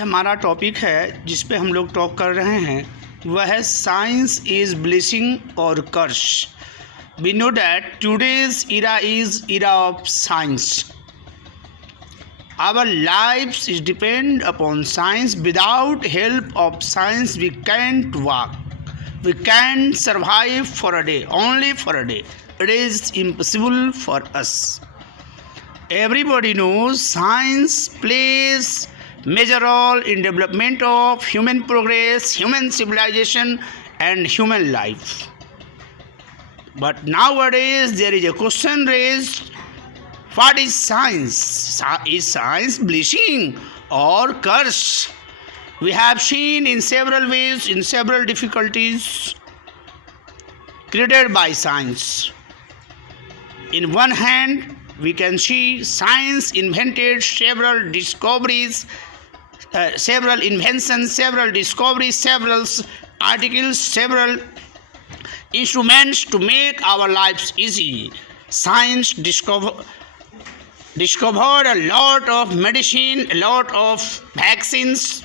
हमारा टॉपिक है जिस पे हम लोग टॉक कर रहे हैं वह है साइंस इज़ ब्लेसिंग और curse. We know that today's era is era of science. Our lives is depend upon science. Without help of science, we can't walk. We can't survive for a day, only for a day. It is impossible for us. Everybody knows science plays major role in development of human progress, human civilization, and human life. But nowadays there is a question raised. What is science? Is science blessing or curse? We have seen in several ways, in several difficulties created by science. In one hand, we can see science invented several discoveries, several inventions, several discoveries, several articles, several instruments to make our lives easy. Science discovered a lot of medicine, a lot of vaccines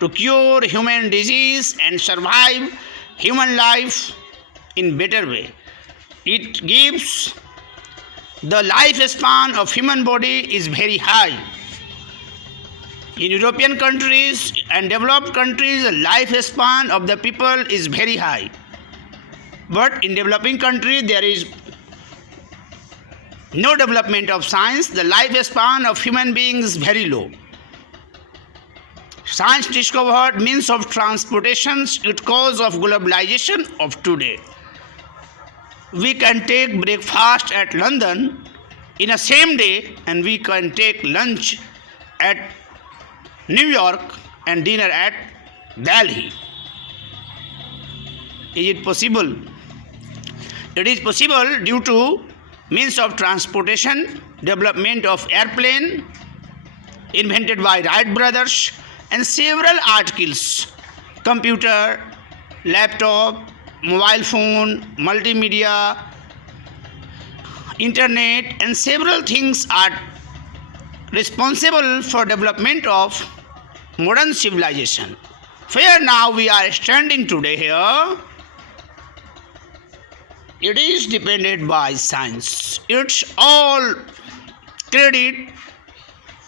to cure human disease and survive human life in better way. It gives the lifespan of human body is very high. In European countries and developed countries, the lifespan of the people is very high. But in developing countries, there is no development of science. The lifespan of human beings is very low. Science discovered means of transportation because of globalization of today. We can take breakfast at London in a same day, and we can take lunch at New York and dinner at Delhi. Is it possible? It is possible due to means of transportation, development of airplane invented by Wright brothers, and several articles, computer, laptop, mobile phone, multimedia, internet, and several things are responsible for development of modern civilization. Where now we are standing today here, it is depended by science. It's all credit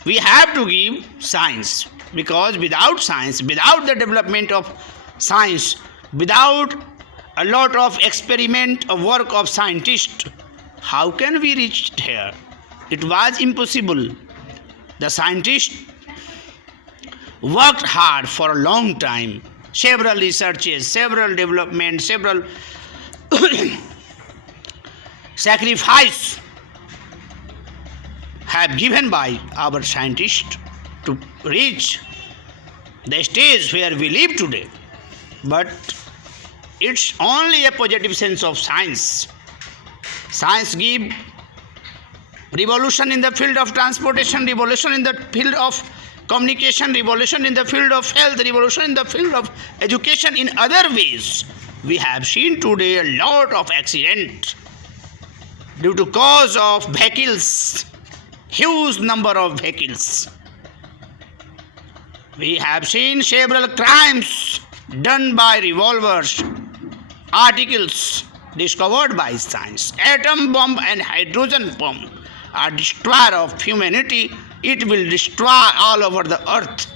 we have to give science, because without science, without the development of science, without a lot of experiment of work of scientists, how can we reach here? It was impossible. The scientists worked hard for a long time, several researches, several developments, several sacrifice have given by our scientists to reach the stage where we live today. But it's only a positive sense of science. Science give revolution in the field of transportation, revolution in the field of communication, revolution in the field of health, revolution in the field of education. In other ways, we have seen today a lot of accidents due to cause of vehicles, huge number of vehicles. We have seen several crimes done by revolvers, articles discovered by science. Atom bomb and hydrogen bomb are destroyer of humanity. It will destroy all over the earth.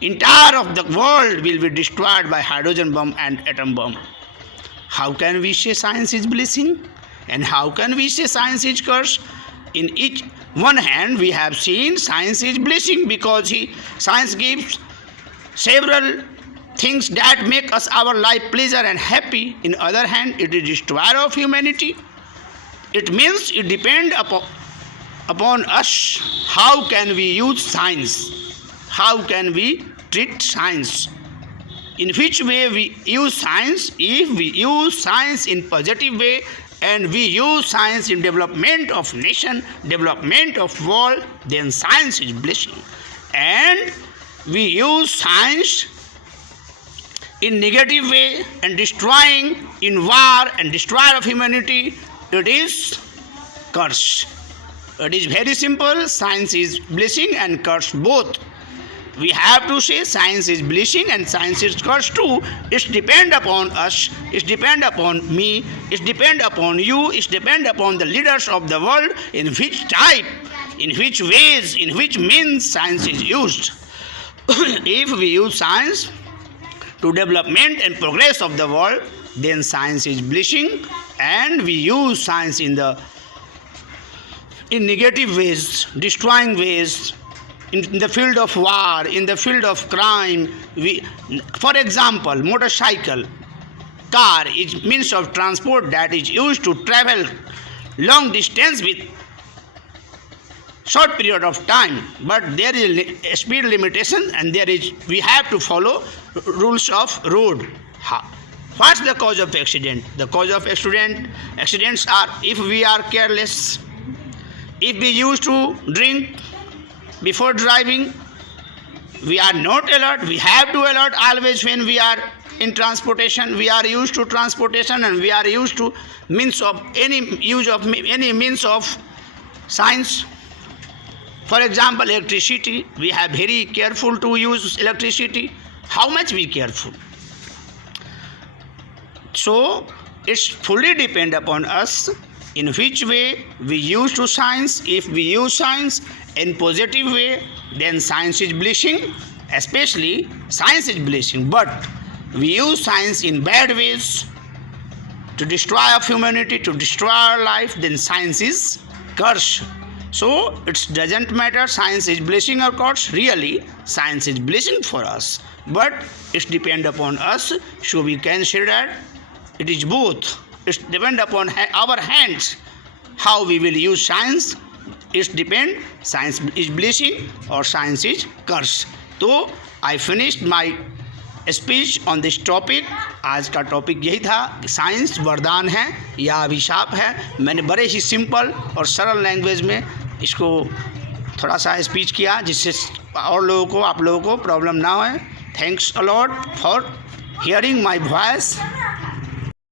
Entire of the world will be destroyed by hydrogen bomb and atom bomb. How can we say science is blessing? And how can we say science is curse? In each one hand, we have seen science is blessing because science gives several things that make us our life pleasure and happy. In other hand, it is destroyer of humanity. It means it depends upon us. How can we use science? How can we treat science? In which way we use science? If we use science in positive way, and we use science in development of nation, development of world, then science is blessing. And we use science in negative way and destroying in war and destroyer of humanity, it is curse. It is very simple. Science is blessing and curse both. we have to say science is blessing and science is curse too. It's depend upon us, it's depend upon me, it's depend upon you, it's depend upon the leaders of the world in which type, in which ways, in which means science is used. If we use science to development and progress of the world, then science is blessing, and we use science in negative ways, destroying ways, in the field of war, in the field of crime. For example, motorcycle, car is means of transport that is used to travel long distance with short period of time, but there is a speed limitation, and we have to follow rules of road. What's the cause of accident? The cause of accidents are if we are careless, if we used to drink before driving, we are not alert. We have to alert always when we are in transportation. We are used to transportation, and we are used to any means of science. For example, electricity, we are very careful to use electricity. How much we careful? So it's fully depend upon us in which way we use to science. If we use science in positive way, then science is blessing, especially science is blessing. But we use science in bad ways to destroy our humanity, to destroy our life, then science is curse. So it doesn't matter science is blessing or curse. Really, science is blessing for us, but it depends upon us. So we can say that it is both. It depends upon our hands how we will use science. It depends science is blessing or science is curse. तो I finished my speech on this topic. आज का topic यही था कि science वरदान है या अभिशाप है. मैंने बड़े ही सिंपल और सरल लैंग्वेज में इसको थोड़ा सा स्पीच किया, जिससे और लोगों को, आप लोगों को प्रॉब्लम ना हो. Thanks a lot for hearing my voice.